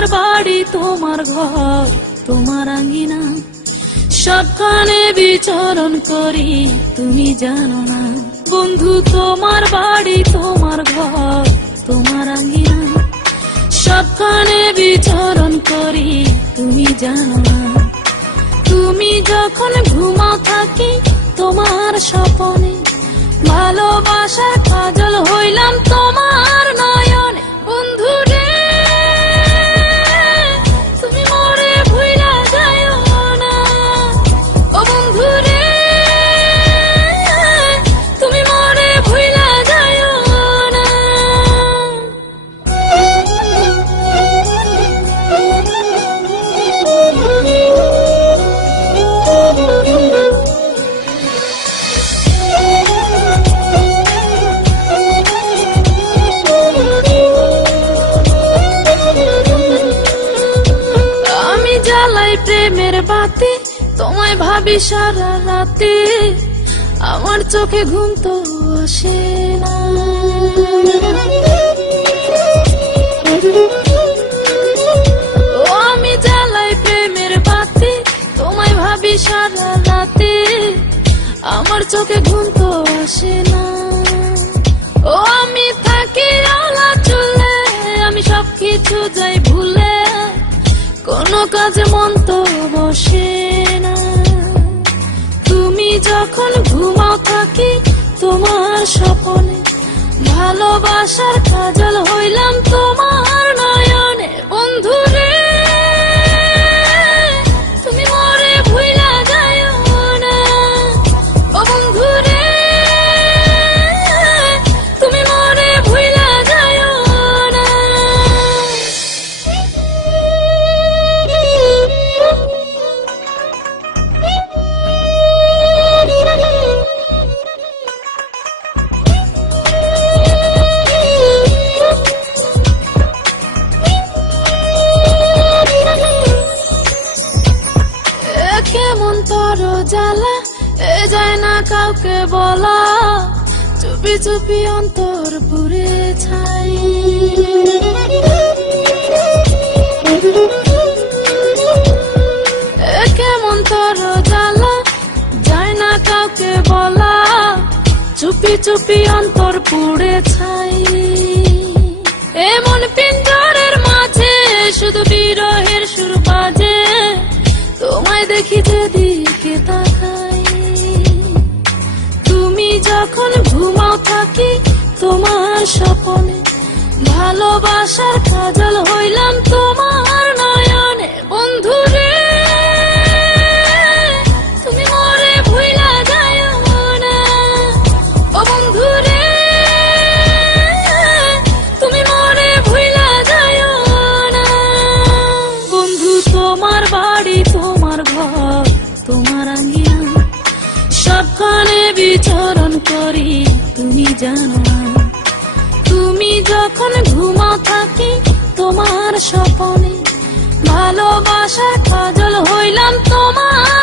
তোমার বাড়ি, তোমার ঘর, তোমার আঙ্গিনা সবখানে বিচরণ করি, তুমি জানো না। বন্ধু, তোমার বাড়ি, তোমার ঘর, তোমার আঙ্গিনা সবখানে বিচরণ করি, তুমি জানো না। তুমি যখন ঘুমা থাকি, তোমার স্বপনে। ভালোবাসার কাজল হইলাম, তোমার নয়নে। প্রেমের বাতি, তোমায় ভাবি সারা রাতে। আমার চোখে ঘুম তো আসে না। আমি জ্বালাই প্রেমের বাতি, তোমায় ভাবি সারা রাতে। আমার চোখে ঘুম তো আসে না। ও, আমি থাকি আলা চলে, আমি সব কিছু যাই কাজে মন তো বসে না। তুমি যখন ঘুমাও থাকি তোমার স্বপনে ভালোবাসার কাজল হইলাম কেমন তর জ্বালা এ যায় না কাউকে বলা। চুপি চুপি অন্তর পুরে ছাই। কাউকে বলা। চুপি চুপি অন্তর পুড়ে ছাই। যেদিকে তাকাই। তুমি যখন ঘুমাও থাকি তোমার স্বপনে ভালোবাসার কাজল হইলাম তোমার বিচরণ করি তুমি জানো তুমি যখন ঘুমা থাকি তোমার স্বপনে ভালোবাসা কাজল হইলাম তোমার